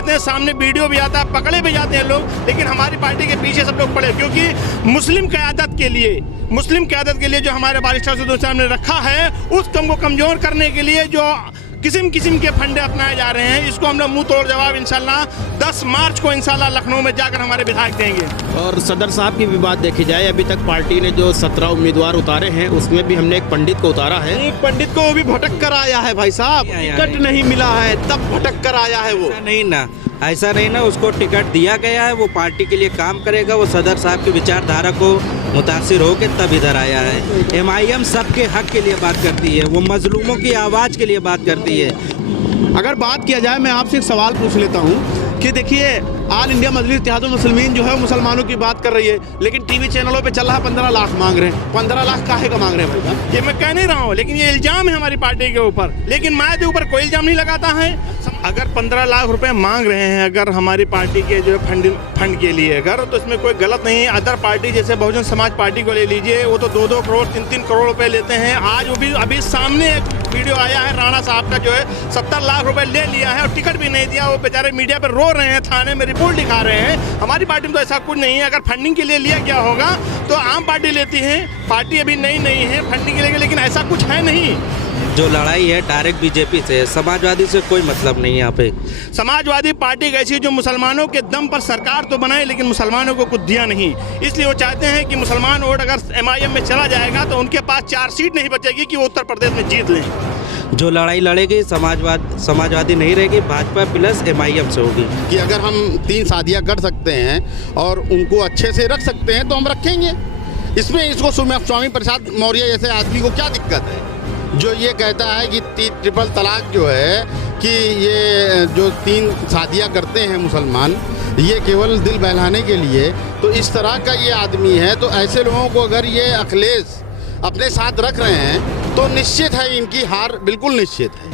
लेते हैं, सामने वीडियो भी आता है, पकड़े भी जाते हैं लोग, लेकिन हमारी पार्टी के पीछे सब लोग पड़े, क्योंकि मुस्लिम क़यादत के लिए जो हमारे बारिस्टर सऊद साहब ने रखा है, उस कम को कमज़ोर करने के लिए जो किस्म के फंडे अपनाए जा रहे हैं, इसको हम लोग मुंह तोड़ जवाब इंशाल्लाह 10 मार्च को इंशाल्लाह लखनऊ में जाकर हमारे विधायक देंगे। और सदर साहब की भी बात देखी जाए, अभी तक पार्टी ने जो 17 उम्मीदवार उतारे हैं उसमें भी हमने एक पंडित को उतारा है। एक पंडित को वो भी भटक कर आया है भाई साहब, टिकट नहीं मिला है तब भटक कर आया है वो। ऐसा नहीं ना, उसको टिकट दिया गया है, वो पार्टी के लिए काम करेगा, वो सदर साहब की विचारधारा को मुतासिर होकर तब इधर आया है। MIM सबके हक के लिए बात करती है, वो मजलूमों की आवाज़ के लिए बात करती है। अगर बात किया जाए, मैं आपसे एक सवाल पूछ लेता हूँ कि देखिए, ऑल इंडिया मजलिस इत्तेहादुल मुस्लिमीन जो है मुसलमानों की बात कर रही है, लेकिन टीवी चैनलों पे चल रहा है 15 लाख मांग रहे हैं। 15 लाख काहे का मांग रहे हैं भाई साहब? ये मैं कह नहीं रहा हूँ, लेकिन ये इल्जाम है हमारी पार्टी के ऊपर, लेकिन मैं के ऊपर कोई इल्जाम नहीं लगाता है। अगर 15 लाख रुपए मांग रहे हैं अगर हमारी पार्टी के जो फंड के लिए, अगर तो इसमें कोई गलत नहीं है। अदर पार्टी जैसे बहुजन समाज पार्टी को ले लीजिए, वो तो 2-2 करोड़ 3-3 करोड़ रुपए लेते हैं। आज वो भी अभी सामने एक वीडियो आया है, राणा साहब का जो है 70 लाख रुपए ले लिया है और टिकट भी नहीं दिया। वो बेचारे मीडिया पर रो रहे हैं, थाने में रिपोर्ट दिखा रहे हैं। हमारी पार्टी में तो ऐसा कुछ नहीं है। अगर फंडिंग के लिए लिया गया होगा तो आम पार्टी लेती है, पार्टी अभी नई नहीं है फंडिंग के लिए, लेकिन ऐसा कुछ है नहीं। जो लड़ाई है डायरेक्ट बीजेपी से, समाजवादी से कोई मतलब नहीं। यहाँ पे समाजवादी पार्टी ऐसी जो मुसलमानों के दम पर सरकार तो बनाए, लेकिन मुसलमानों को कुछ दिया नहीं। इसलिए वो चाहते हैं कि मुसलमान वोट अगर MIM में चला जाएगा तो उनके पास 4 सीट नहीं बचेगी कि वो उत्तर प्रदेश में जीत लें। जो लड़ाई लड़ेगी समाजवादी नहीं रहेगी, भाजपा प्लस MIM से होगी। कि अगर हम 3 शादियाँ कर सकते हैं और उनको अच्छे से रख सकते हैं तो हम रखेंगे। इसमें इसको स्वामी प्रसाद मौर्य जैसे आदमी को क्या दिक्कत है जो ये कहता है कि ट्रिपल तलाक जो है कि ये जो 3 शादियाँ करते हैं मुसलमान, ये केवल दिल बहलाने के लिए, तो इस तरह का ये आदमी है। तो ऐसे लोगों को अगर ये अखिलेश अपने साथ रख रहे हैं तो निश्चित है इनकी हार बिल्कुल निश्चित है,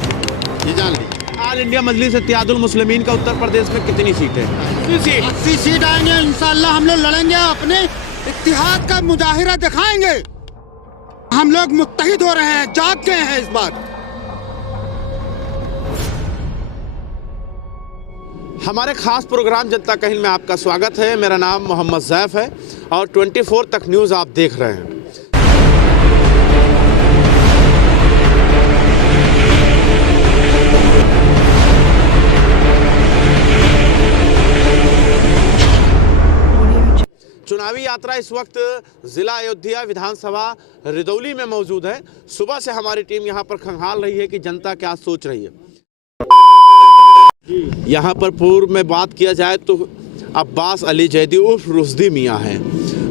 ये जान लीजिए। ऑल इंडिया मजलिस इत्तेहादुल मुस्लिमीन का उत्तर प्रदेश में कितनी सीटें? 80 सीट आएंगे इंशाल्लाह। हम लोग लड़ेंगे, अपने इत्तिहाद का मुजाहिरा दिखाएंगे। हम लोग मुत्तहिद हो रहे हैं, जाग गए हैं इस बार। हमारे खास प्रोग्राम जनता का हिल में आपका स्वागत है। मेरा नाम मोहम्मद ज़ैफ है और 24 तक न्यूज़ आप देख रहे हैं। चुनावी यात्रा इस वक्त जिला अयोध्या विधानसभा रिदौली में मौजूद है। सुबह से हमारी टीम यहाँ पर खंगाल रही है कि जनता क्या सोच रही है। यहाँ पर पूर्व में बात किया जाए तो अब्बास अली जैदी उर्फ रुश्दी मियाँ हैं,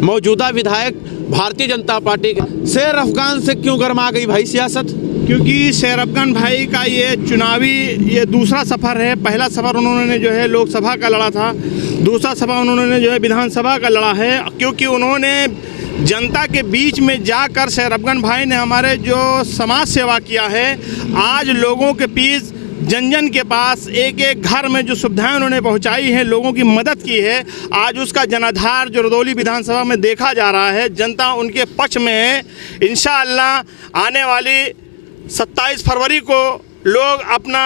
मौजूदा विधायक भारतीय जनता पार्टी के। शेर अफगान से क्यों गर्मा गई भाई सियासत? क्योंकि शेर अफगान भाई का ये चुनावी ये दूसरा सफ़र है। पहला सफ़र उन्होंने जो है लोकसभा का लड़ा था, दूसरा सफ़र उन्होंने जो है विधानसभा का लड़ा है। क्योंकि उन्होंने जनता के बीच में जाकर शेर अफगान भाई ने हमारे जो समाज सेवा किया है। आज लोगों के बीच जन के पास एक घर में जो सुविधाएं उन्होंने पहुंचाई हैं, लोगों की मदद की है, आज उसका जनाधार जो रदौली विधानसभा में देखा जा रहा है। जनता उनके पक्ष में है। इंशाअल्लाह आने वाली 27 फरवरी को लोग अपना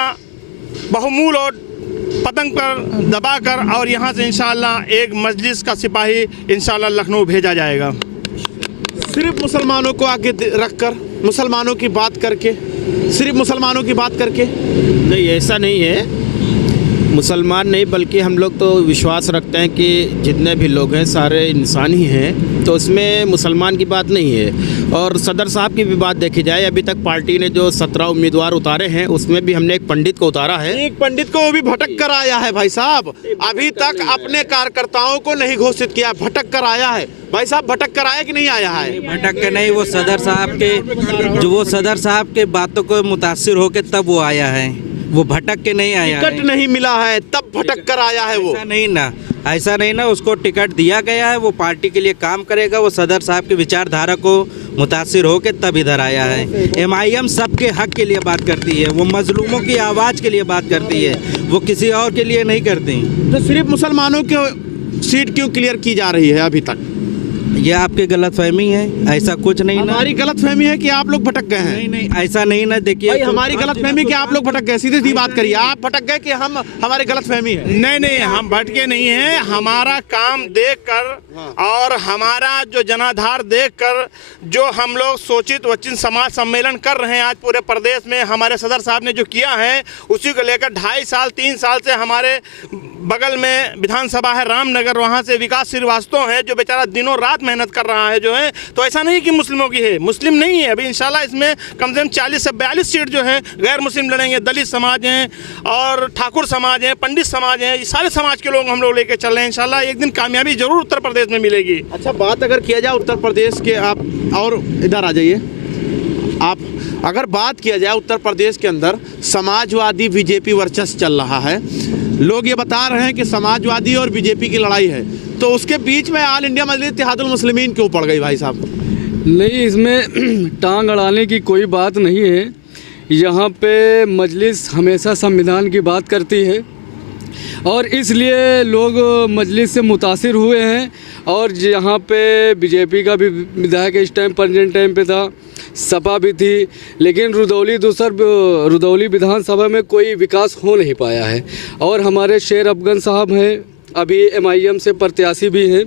बहुमूल और पतंग पर दबाकर और यहाँ से इंशाअल्लाह एक मजलिस का सिपाही इंशाअल्लाह लखनऊ भेजा जाएगा। सिर्फ मुसलमानों को आगे रखकर, मुसलमानों की बात करके, सिर्फ मुसलमानों की बात करके? नहीं, ऐसा नहीं है। मुसलमान नहीं, बल्कि हम लोग तो विश्वास रखते हैं कि जितने भी लोग हैं सारे इंसान ही हैं, तो उसमें मुसलमान की बात नहीं है। और सदर साहब की भी बात देखी जाए, अभी तक पार्टी ने जो 17 उम्मीदवार उतारे हैं उसमें भी हमने एक पंडित को उतारा है। एक पंडित को वो भी भटक कर आया है भाई साहब, अभी तक अपने कार्यकर्ताओं को नहीं घोषित किया, भटक कर आया है। भाई साहब भटक कर आया कि नहीं आया है? भटक के नहीं, वो सदर साहब के बातों को मुतासिर होकर तब वो आया है, वो भटक के नहीं आया। टिकट नहीं मिला है तब भटक कर आया है वो। ऐसा नहीं ना, उसको टिकट दिया गया है, वो पार्टी के लिए काम करेगा, वो सदर साहब की विचारधारा को मुतासिर होकर तब इधर आया है। MIM सबके हक के लिए बात करती है, वो मजलूमों की आवाज़ के लिए बात करती है, वो किसी और के लिए नहीं करती। तो सिर्फ मुसलमानों की सीट क्यों क्लियर की जा रही है अभी तक? ये आपकी गलतफहमी है, ऐसा कुछ नहीं ना। हमारी गलतफहमी है कि आप लोग भटक गए हैं। नहीं नहीं, ऐसा नहीं ना। देखिए भाई हमारी गलतफहमी कि आप लोग भटक गए, सीधी सी बात करिए, आप भटक गए कि हम, हमारी गलतफहमी है? नहीं नहीं, हम भटके नहीं हैं। हमारा काम देखकर और हमारा जो जनाधार देखकर जो हम लोग सोचित वचित समाज सम्मेलन कर रहे हैं आज पूरे प्रदेश में, हमारे सदर साहब ने जो किया है उसी को लेकर 2.5 साल 3 साल से हमारे बगल में विधानसभा है रामनगर, वहाँ से विकास श्रीवास्तव है जो बेचारा दिनों रात मेहनत कर रहा है जो है। तो ऐसा नहीं कि मुस्लिमों की है, मुस्लिम नहीं है। अभी इंशाल्लाह इसमें कम से कम 40 से 42 सीट जो है गैर मुस्लिम लड़ेंगे। दलित समाज हैं और ठाकुर समाज हैं, पंडित समाज हैं, ये सारे समाज के लोग हम लोग लेकर चल रहे हैं। इंशाल्लाह एक दिन कामयाबी जरूर उत्तर प्रदेश में मिलेगी। अच्छा, बात अगर किया जाए उत्तर प्रदेश के, आप और इधर आ जाइए, आप अगर बात किया जाए उत्तर प्रदेश के अंदर समाजवादी बीजेपी वर्चस्व चल रहा है, लोग ये बता रहे हैं कि समाजवादी और बीजेपी की लड़ाई है, तो उसके बीच में ऑल इंडिया मजलिस इत्तेहादुल मुस्लिमीन क्यों पड़ गई भाई साहब? नहीं, इसमें टांग अड़ाने की कोई बात नहीं है। यहाँ पे मजलिस हमेशा संविधान की बात करती है और इसलिए लोग मजलिस से मुतासिर हुए हैं। और यहाँ पे बीजेपी का भी विधायक इस टाइम प्रेजेंट टाइम पे था, सपा भी थी, लेकिन रुदौली विधानसभा में कोई विकास हो नहीं पाया है। और हमारे शेर अफगान साहब हैं, अभी MIM से प्रत्याशी भी हैं,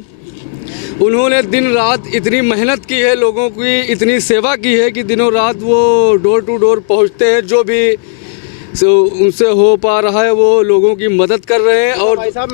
उन्होंने दिन रात इतनी मेहनत की है, लोगों की इतनी सेवा की है कि दिनों रात वो डोर टू डोर पहुंचते हैं, जो भी उनसे हो पा रहा है वो लोगों की मदद कर रहे हैं। और भाई साहब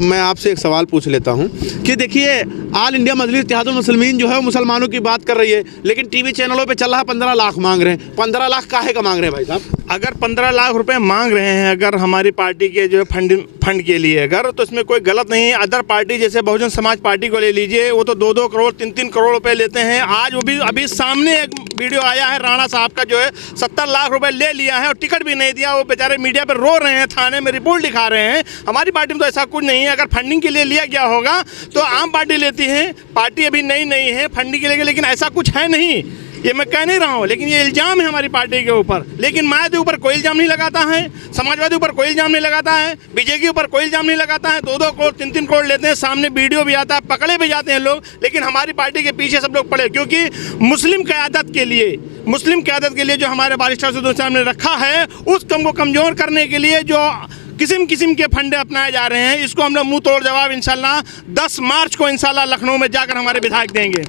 मैं आपसे एक सवाल पूछ लेता हूं कि देखिए, ऑल इंडिया मजलिस इत्तेहादुल मुस्लिमीन जो है वो मुसलमानों की बात कर रही है, लेकिन टीवी चैनलों पे चल रहा है 15 लाख मांग रहे हैं। 15 लाख काहे का मांग रहे हैं भाई साहब? अगर 15 लाख रुपए मांग रहे हैं अगर हमारी पार्टी के जो फंड के लिए, अगर तो इसमें कोई गलत नहीं है। अदर पार्टी जैसे बहुजन समाज पार्टी को ले लीजिए, वो तो 2-2 करोड़ 3-3 करोड़ रुपए लेते हैं। आज वो भी अभी सामने एक वीडियो आया है राणा साहब का जो है 70 लाख रुपए ले लिया है और टिकट भी नहीं दिया। वो बेचारे मीडिया पर रो रहे हैं, थाने में रिपोर्ट लिखा रहे हैं। हमारी पार्टी में तो ऐसा कुछ नहीं है। अगर फंडिंग के लिए लिया गया होगा तो आम पार्टी लेती है, पार्टी अभी नई है फंडिंग के लिए, लेकिन ऐसा कुछ है नहीं। ये मैं कह नहीं रहा हूँ, लेकिन ये इल्ज़ाम है हमारी पार्टी के ऊपर। लेकिन मायावती ऊपर कोई इल्ज़ाम नहीं लगाता है, समाजवादी ऊपर कोई इल्ज़ाम नहीं लगाता है, बीजेपी ऊपर कोई इल्ज़ाम नहीं लगाता है। 2-2 करोड़ 3-3 करोड़ लेते हैं, सामने वीडियो भी आता है, पकड़े भी जाते हैं लोग। लेकिन हमारी पार्टी के पीछे सब लोग पड़े, क्योंकि मुस्लिम क़यादत के लिए जो हमारे बारिस्टर सिद्धू साहब ने रखा है, उस कम को कमज़ोर करने के लिए जो किस्म के फंडे अपनाए जा रहे हैं, इसको हम लोग मुंह तोड़ जवाब इंशाल्लाह 10 मार्च को इंशाल्लाह लखनऊ में जाकर हमारे विधायक देंगे।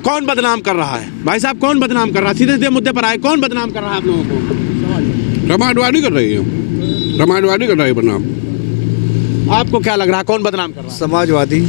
कौन बदनाम कर रहा है भाई साहब? कौन बदनाम कर रहा है? सीधे सीधे मुद्दे पर आए, कौन बदनाम कर रहा है आप लोगों को? समाजवादी कर रही है, समाजवादी कर रही है बदनाम। आपको क्या लग रहा है कौन बदनाम कर रहा है? समाजवादी।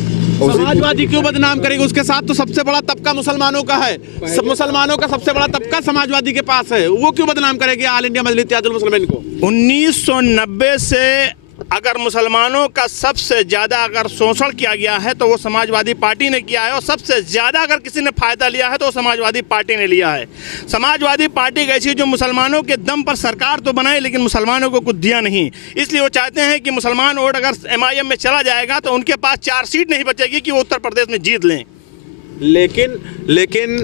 समाजवादी क्यों बदनाम करेगी? उसके साथ तो सबसे बड़ा तबका मुसलमानों का है, मुसलमानों का सबसे बड़ा तबका समाजवादी के पास है, वो क्यों बदनाम करेगी ऑल इंडिया मजलिस इत्तेहादुल मुस्लिमीन को? 1990 से अगर मुसलमानों का सबसे ज़्यादा अगर शोषण किया गया है तो वो समाजवादी पार्टी ने किया है, और सबसे ज़्यादा अगर किसी ने फ़ायदा लिया है तो समाजवादी पार्टी ने लिया है। समाजवादी पार्टी ऐसी जो मुसलमानों के दम पर सरकार तो बनाए लेकिन मुसलमानों को कुछ दिया नहीं, इसलिए वो चाहते हैं कि मुसलमान वोट अगर MIM में चला जाएगा तो उनके पास 4 सीट नहीं बचेगी कि वो उत्तर प्रदेश में जीत लें। लेकिन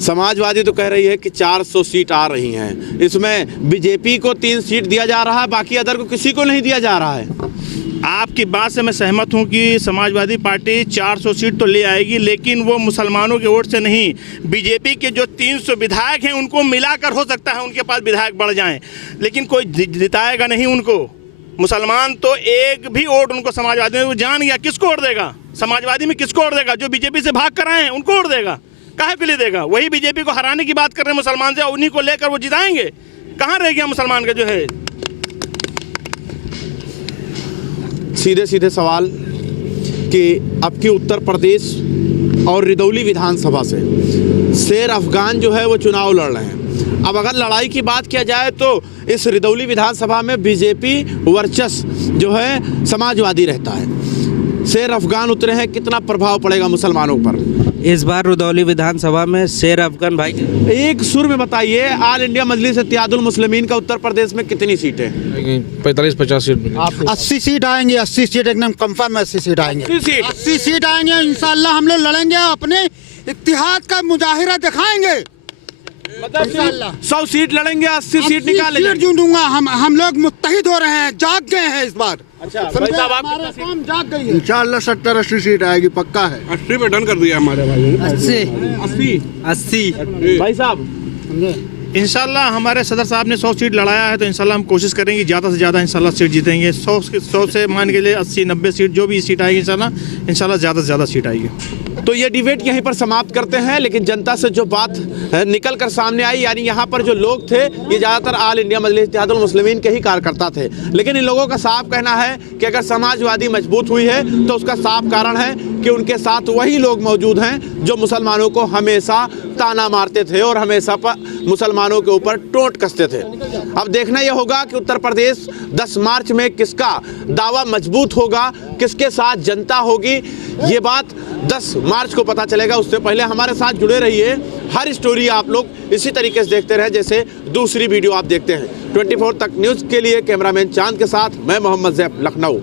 समाजवादी तो कह रही है कि 400 सीट आ रही हैं, इसमें बीजेपी को 3 सीट दिया जा रहा है, बाकी अदर को किसी को नहीं दिया जा रहा है। आपकी बात से मैं सहमत हूं कि समाजवादी पार्टी 400 सीट तो ले आएगी, लेकिन वो मुसलमानों के वोट से नहीं, बीजेपी के जो 300 विधायक हैं उनको मिलाकर हो सकता है उनके पास विधायक बढ़ जाएं, लेकिन कोई जिताएगा नहीं उनको। मुसलमान तो एक भी वोट उनको समाजवादी में, वो जान गया किसको वोट देगा, समाजवादी में किसको वोट देगा, जो बीजेपी से भाग कर आए हैं उनको वोट देगा। काहे के लिए देगा? वही बीजेपी को हराने की बात कर रहे हैं मुसलमान से, उन्हीं को लेकर वो जिताएंगे। कहाँ रह गया मुसलमान का जो है? सीधे सीधे सवाल कि अब की उत्तर प्रदेश और रुदौली विधानसभा से शेर अफगान जो है वो चुनाव लड़ रहे हैं। अब अगर लड़ाई की बात किया जाए तो इस रुदौली विधानसभा में बीजेपी वर्चस्व जो है समाजवादी रहता है, शेर अफगान उतरे हैं, कितना प्रभाव पड़ेगा मुसलमानों पर? इस बार रुदौली विधानसभा में शेर अफगान भाई एक सुर में बताइए, ऑल इंडिया मजलिस इत्तेहादुल मुस्लिमीन का उत्तर प्रदेश में कितनी सीटें? 45-50 सीट। 80 सीट आएंगे, 80 सीट एकदम कंफर्म, 80 सीट आएंगे, 80 सीट आएंगे इंशाल्लाह। हम लोग लड़ेंगे, अपने इत्तेहाद का मुजाहिरा दिखाएंगे। मतलब 100 सीट लड़ेंगे, 80 सीट निकाले सीट जो दूंगा, हम लोग मुत्तहिद हो रहे हैं, जाग गए हैं इस बार। अच्छा भाई साहब, आप हमारा काम जाग गई है। इंशाल्लाह 70-80 सीट आएगी, पक्का है। 80 पे डन कर दिया हमारे भाइयों ने। 80 भाई साहब, इंशाल्लाह हमारे सदर साहब ने 100 सीट लड़ाया है, तो इंशाल्लाह हम कोशिश करेंगे ज़्यादा से ज़्यादा इंशाल्लाह सीट जीतेंगे। 100 से मान के लिए 80-90 सीट जो भी सीट आएगी इंशाल्लाह ज़्यादा से ज़्यादा सीट आएगी। तो ये डिबेट यहीं पर समाप्त करते हैं। लेकिन जनता से जो बात निकल कर सामने आई, यानी यहाँ पर जो लोग थे ये ज़्यादातर आल इंडिया मजलिस इत्तेहादुल मुस्लिमीन के ही कार्यकर्ता थे। लेकिन इन लोगों का साफ कहना है कि अगर समाजवादी मजबूत हुई है तो उसका साफ कारण है कि उनके साथ वही लोग मौजूद हैं जो मुसलमानों को हमेशा ताना मारते थे और हमेशा मुसलमानों के ऊपर टोंट कसते थे। अब देखना यह होगा कि उत्तर प्रदेश 10 मार्च में किसका दावा मजबूत होगा, किसके साथ जनता होगी, ये बात 10 मार्च को पता चलेगा। उससे पहले हमारे साथ जुड़े रहिए। हर स्टोरी आप लोग इसी तरीके से देखते रहे जैसे दूसरी वीडियो आप देखते हैं। 24 तक न्यूज़ के लिए कैमरामैन चांद के साथ मैं मोहम्मद ज़ैफ, लखनऊ।